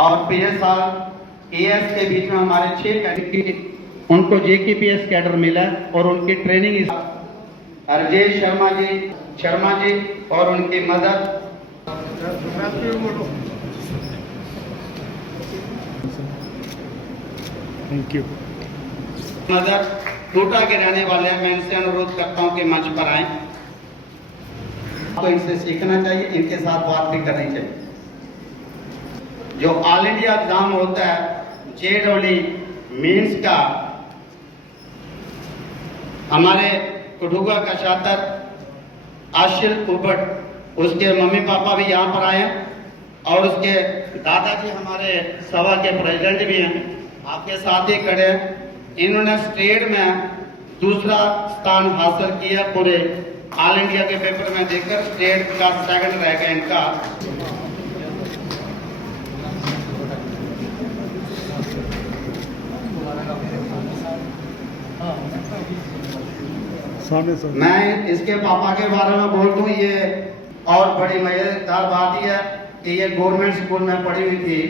और पिछले साल एएस के बीच में हमारे 6 कैडेट उनको जेकेपीएस कैडर मिला और उनकी ट्रेनिंग राजेश शर्मा जी और उनकी मदर थैंक यू मदर टूटा के रहने वाले हैं। मैं इनसे अनुरोध करता हूं कि मंच पर आए। आपको इनसे सीखना चाहिए, इनके साथ बात भी करनी चाहिए। जो ऑल इंडिया एग्जाम होता है जेडब्ल्यू मीन्स का, हमारे कठुआ का छात्र आशिल कुबट, उसके मम्मी पापा भी यहाँ पर आए हैं और उसके दादाजी हमारे सभा के प्रेसिडेंट भी हैं, आपके साथ ही खड़े हैं। इन्होंने स्टेट में दूसरा स्थान हासिल किया, पूरे ऑल इंडिया के पेपर में देकर स्टेट का सेकंड रह गया इनका। मैं इसके पापा के बारे में बोल दूं, ये और बड़ी मजेदार बात यह है कि ये गवर्नमेंट स्कूल में पढ़ी हुई थी,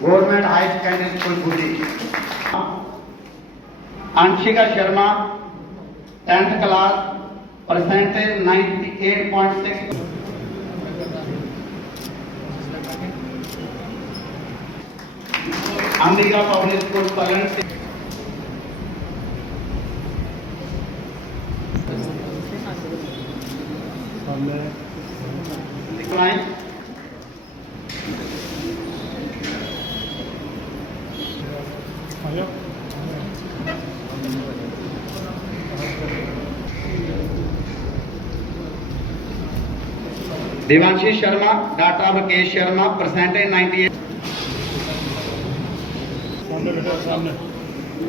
government high secondary school Buddhi. Anshika Sharma 10th class, percentage 98.6। Ambika public school Palan से Devanshi Sharma, doctor K Sharma, percentage 98।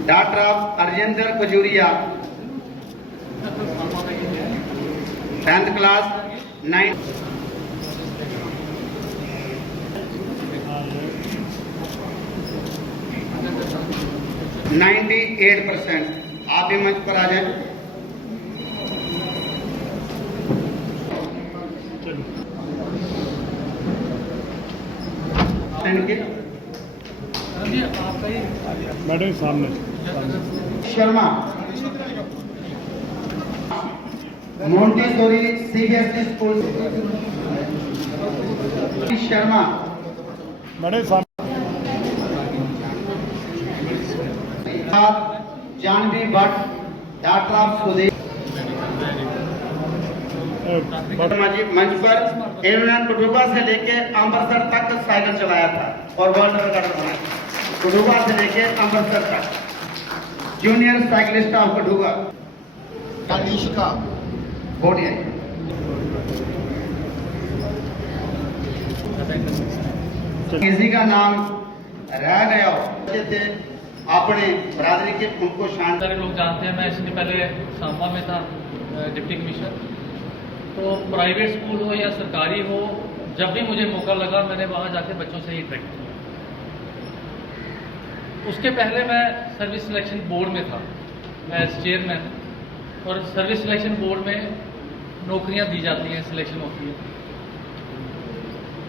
Doctor Arjendra Khajuria 10th class 98%। आप भी मंच पर आ जाए। मैडम सामने Sharma montessori CBSE school. Sharma madam सामने जानवी भट्ट, डॉक्टर ऑफ सुदेश मंच पर। इन्होंने कठुआ से लेके अमृतसर तक साइकिल चलाया था और वर्ल्ड रिकॉर्ड बनाया। कठुआ से लेके अमृतसर तक जूनियर साइकिलिस्ट ऑफ कठुआ का बोडिया। किसी का नाम रह गया हो थे अपने बरादरी के, उनको शान। सारे लोग जानते हैं, मैं इससे पहले सांबा में था डिप्टी कमिश्नर। तो प्राइवेट स्कूल हो या सरकारी हो, जब भी मुझे मौका लगा मैंने वहाँ जाके बच्चों से ही ट्रैक किया। उसके पहले मैं सर्विस सिलेक्शन बोर्ड में था, मैं एज चेयरमैन। और सर्विस सिलेक्शन बोर्ड में नौकरियां दी जाती हैं, सिलेक्शन होती है।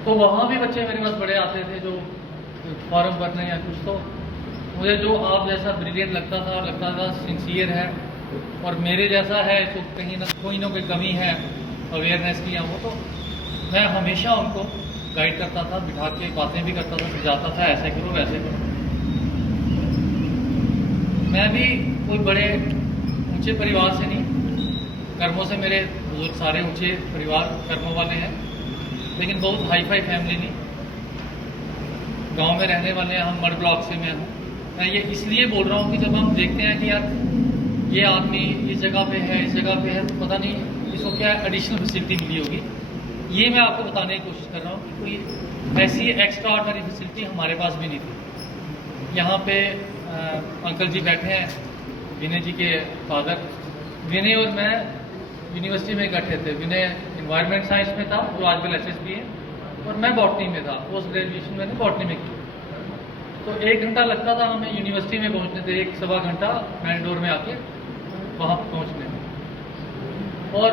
तो वहाँ भी बच्चे मेरे पास बड़े आते थे जो फॉर्म भरने या कुछ। तो मुझे जो आप जैसा ब्रिलियंट लगता था सिंसियर है और मेरे जैसा है, तो कहीं ना कोई कमी है अवेयरनेस की या वो, तो मैं हमेशा उनको गाइड करता था, बिठा के बातें भी करता था, समझाता था ऐसे करो वैसे करो। मैं भी कोई बड़े ऊंचे परिवार से नहीं, कर्मों से मेरे बुजुर्ग सारे ऊंचे परिवार कर्मों वाले हैं, लेकिन बहुत हाई फाई फैमिली नहीं, गांव में रहने वाले हैं हम। मड ब्लॉक से मैं हूँ। मैं ये इसलिए बोल रहा हूँ कि जब हम देखते हैं कि यार ये आदमी इस जगह पे है, इस जगह पे है, तो पता नहीं इसको क्या एडिशनल फैसिलिटी मिली होगी। ये मैं आपको बताने की कोशिश कर रहा हूँ कि कोई ऐसी एक्स्ट्रा ऑर्डिनरी फैसिलिटी हमारे पास भी नहीं थी। यहाँ पे अंकल जी बैठे हैं, विनय जी के फादर। विनय और मैं यूनिवर्सिटी में इकट्ठे थे। विनय एनवायरनमेंट साइंस में था, जो आजकल एसएसबी है, और मैं बॉटनी में था। पोस्ट ग्रेजुएशन मैंने बॉटनी में की। तो 1 घंटा लगता था हमें यूनिवर्सिटी में पहुँचने थे, 1-1.25 घंटा मैंगलोर में आके वहाँ पहुँचने में। और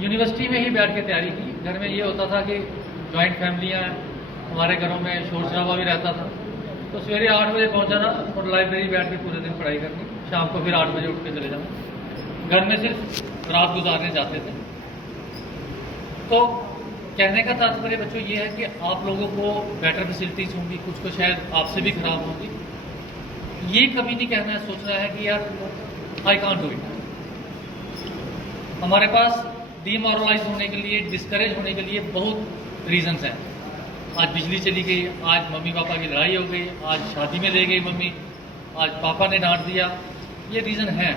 यूनिवर्सिटी में ही बैठ के तैयारी की। घर में ये होता था कि जॉइंट फैमिलियाँ हमारे घरों में शोर शराबा भी रहता था। तो सवेरे 8 बजे पहुंचा ना और लाइब्रेरी बैठ के पूरे दिन पढ़ाई करनी, शाम को फिर 8 बजे उठ के चले जाना। घर में सिर्फ रात गुजारने जाते थे। तो कहने का तात्पर्य बच्चों ये है कि आप लोगों को बेटर फैसिलिटीज़ होंगी, कुछ को शायद आपसे भी खराब होंगी। ये कभी नहीं कहना है, सोचना है कि यार आई कांट डू इट। हमारे पास डीमोरलाइज होने के लिए, डिस्करेज होने के लिए बहुत रीजंस हैं। आज बिजली चली गई, आज मम्मी पापा की लड़ाई हो गई, आज शादी में ले गई मम्मी, आज पापा ने डांट दिया, ये रीज़न है।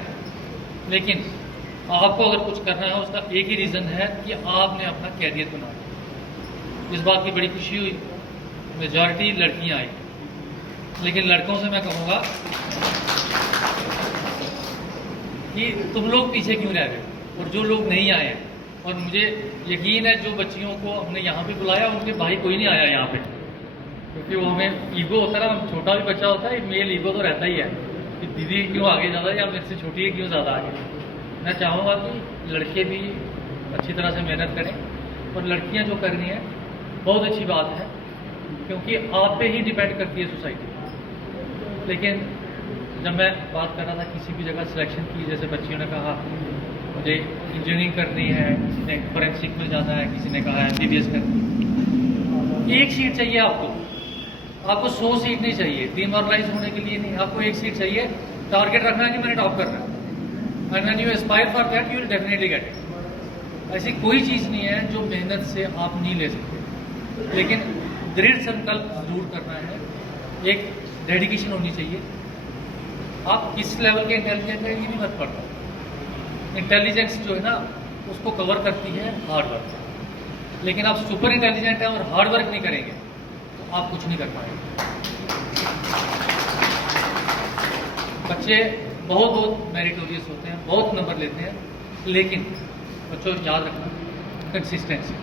लेकिन आपको अगर कुछ करना है उसका एक ही रीज़न है कि आपने अपना कैरियर बनाया। इस बात की बड़ी खुशी हुई, मेजॉरिटी लड़कियां आई, लेकिन लड़कों से मैं कहूँगा कि तुम लोग पीछे क्यों रह गए, और जो लोग नहीं आए हैं, और मुझे यकीन है जो बच्चियों को हमने यहाँ पे बुलाया उनके भाई कोई नहीं आया यहाँ पे, क्योंकि वो हमें ईगो होता है ना, छोटा भी बच्चा होता है, मेल ईगो तो रहता ही है कि दीदी क्यों आगे ज़्यादा या मेरे से छोटी है क्यों ज़्यादा आगे। मैं चाहूँगा कि लड़के भी अच्छी तरह से मेहनत करें, और लड़कियाँ जो कर रही हैं बहुत अच्छी बात है, क्योंकि आप पे ही डिपेंड करती है सोसाइटी। लेकिन जब मैं बात कर रहा था किसी भी जगह सिलेक्शन की, जैसे बच्चियों ने कहा मुझे इंजीनियरिंग करनी है, किसी ने फॉरेंसिक में जाना है, किसी ने कहा MBBS करनी है। एक सीट चाहिए आपको 100 सीट नहीं चाहिए। डीमोरलाइज होने के लिए नहीं, आपको एक सीट चाहिए। टारगेट रखना है कि मैंने टॉप करना है, and when you Aspire for that you will definitely get it. ऐसी कोई चीज़ नहीं है जो मेहनत से आप नहीं ले सकते, लेकिन दृढ़ संकल्प जरूर करना है, एक डेडिकेशन होनी चाहिए। आप किस लेवल के इंटेलिजेंट हैं ये भी मत पड़ता। इंटेलिजेंस जो है ना उसको कवर करती है हार्ड वर्क, लेकिन आप सुपर इंटेलिजेंट हैं और हार्ड वर्क नहीं करेंगे तो आप कुछ नहीं कर पाएंगे। बच्चे बहुत मेरिटोरियस होते हैं, बहुत नंबर लेते हैं, लेकिन बच्चों याद रखना कंसिस्टेंसी।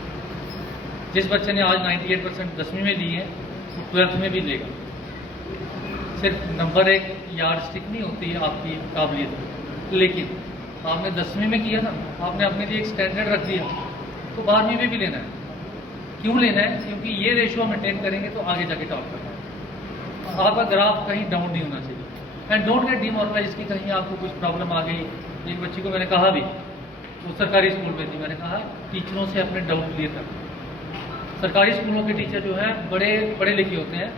जिस बच्चे ने आज 98% 10वीं में ली है वो 12th में भी लेगा। सिर्फ नंबर एक यार्ड स्टिक नहीं होती है आपकी काबिलियत, लेकिन आपने 10वीं में किया ना, आपने अपने लिए एक स्टैंडर्ड रख दिया, तो 12वीं में भी लेना है। क्यों लेना है? क्योंकि ये रेशियो मेंटेन करेंगे तो आगे जाके टॉप करना है। आपका ग्राफ कहीं डाउन नहीं होना चाहिए, एंड डोंट गेट डीमोरलाइज कि कहीं आपको कुछ प्रॉब्लम आ गई। एक बच्ची को मैंने कहा भी, वो सरकारी स्कूल में थी, मैंने कहा टीचरों से अपने डाउट क्लियर कर। सरकारी स्कूलों के टीचर जो हैं बड़े पढ़े लिखे होते हैं।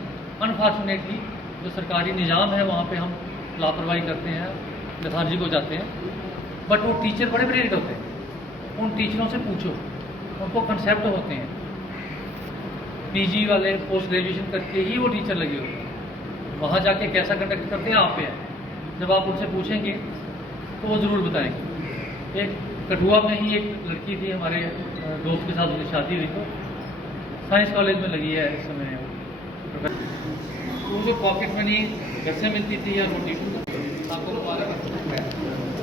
अनफॉर्चुनेटली जो सरकारी निज़ाम है वहाँ पे हम लापरवाही करते हैं, लेथार्जी हो जाते हैं। बट वो टीचर बड़े ब्रिलियंट होते हैं, उन टीचरों से पूछो, उनको कंसेप्ट होते हैं। PG वाले पोस्ट ग्रेजुएशन करके ही वो टीचर लगे होते हैं, वहाँ जाके कैसा कंडक्ट करते हैं आप पे है। जब आप उनसे पूछेंगे तो वो ज़रूर बताएंगे। एक कठुआ में ही एक लड़की थी, हमारे दोस्त के साथ उसकी शादी हुई, तो साइंस कॉलेज में लगी है इस समय। तो जो पॉकेट मनी घर से मिलती थी या रोटी आपको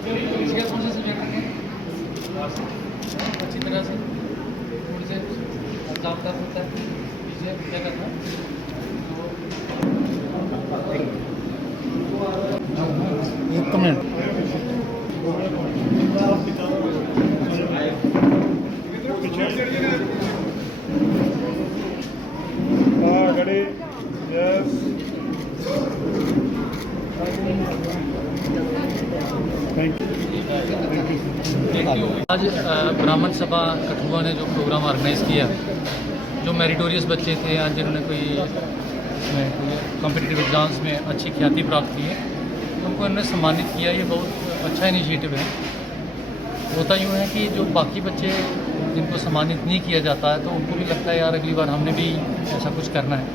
इसके कौन से सब्जेक्ट रखें अच्छी तरह से थोड़ी से एग्जाम होता है, इसे क्या करना एक मिनट। गड़े यस थैंक यू। आज ब्राह्मण सभा कठुआ ने जो प्रोग्राम ऑर्गेनाइज़ किया, जो मेरिटोरियस बच्चे थे आज जिन्होंने कोई कॉम्पिटिटिव एग्ज़ाम्स में अच्छी ख्याति प्राप्त की है, उनको इन्होंने सम्मानित किया। ये बहुत अच्छा इनिशिएटिव है। होता यूँ है कि जो बाकी बच्चे जिनको सम्मानित नहीं किया जाता है तो उनको भी लगता है यार अगली बार हमने भी ऐसा कुछ करना है,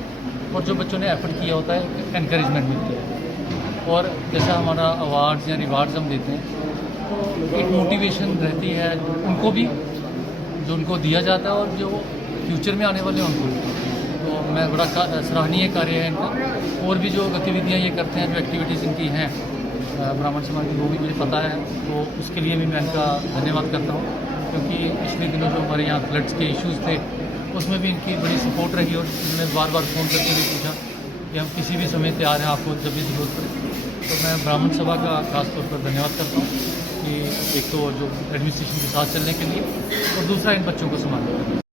और जो बच्चों ने एफर्ट किया होता है एनकरेजमेंट मिलती है। और जैसा हमारा अवार्ड्स या रिवार्ड्स हम देते हैं तो एक मोटिवेशन रहती है उनको भी, जो उनको दिया जाता है, और जो फ्यूचर में आने वाले हैं उनको भी। तो मैं बड़ा सराहनीय कार्य है इनका। और भी जो गतिविधियाँ ये करते हैं, जो एक्टिविटीज़ इनकी हैं ब्राह्मण समाज की, वो भी मुझे पता है, तो उसके लिए भी मैं इनका धन्यवाद करता हूँ। क्योंकि पिछले दिनों जो हमारे यहाँ फ्लड्स के इश्यूज़ थे उसमें भी इनकी बड़ी सपोर्ट रही, और उन्होंने बार बार फ़ोन करके भी पूछा कि हम किसी भी समय तैयार हैं आपको जब भी ज़रूरत पड़े। तो मैं ब्राह्मण सभा का खासतौर पर धन्यवाद करता हूँ कि एक तो जो एडमिनिस्ट्रेशन के साथ चलने के लिए, और दूसरा इन बच्चों को संभालने के लिए।